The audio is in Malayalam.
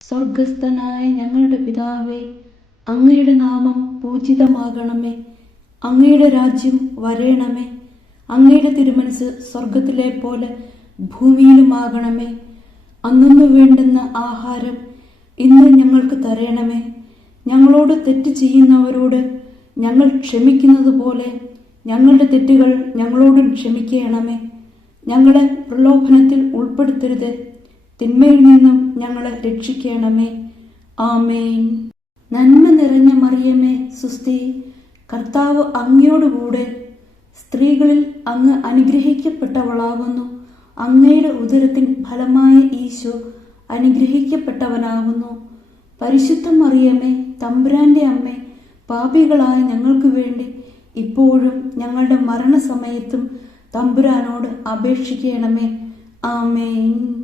സ്വർഗസ്ഥനായ ഞങ്ങളുടെ പിതാവേ, അങ്ങയുടെ നാമം പൂജിതമാകണമേ. അങ്ങയുടെ രാജ്യം വരേണമേ. അങ്ങയുടെ തിരുമനസ് സ്വർഗത്തിലെ പോലെ ഭൂമിയിലുമാകണമേ. അന്നു വേണ്ടുന്ന ആഹാരം ഇന്ന് ഞങ്ങൾക്ക് തരണമേ. ഞങ്ങളോട് തെറ്റ് ചെയ്യുന്നവരോട് ഞങ്ങൾ ക്ഷമിക്കുന്നത് പോലെ ഞങ്ങളുടെ തെറ്റുകൾ ഞങ്ങളോടും ക്ഷമിക്കണമേ. ഞങ്ങളെ പ്രലോഭനത്തിൽ ഉൾപ്പെടുത്തരുത്, തിന്മയിൽ നിന്നും ഞങ്ങളെ രക്ഷിക്കണമേ. ആമേൻ. നന്മ നിറഞ്ഞ മറിയമേ, സുസ്തി, കർത്താവ് അങ്ങയോടുകൂടെ സ്ത്രീകളിൽ അങ്ങ് അനുഗ്രഹിക്കപ്പെട്ടവളാകുന്നു. അങ്ങയുടെ ഉദരത്തിൻ ഫലമായ ഈശോ അനുഗ്രഹിക്കപ്പെട്ടവനാകുന്നു. പരിശുദ്ധ മറിയമേ, തമ്പുരാന്റെ അമ്മേ, പാപികളായ ഞങ്ങൾക്ക് വേണ്ടി ഇപ്പോഴും ഞങ്ങളുടെ മരണസമയത്തും തമ്പുരാനോട് അപേക്ഷിക്കണമേ. ആമേൻ.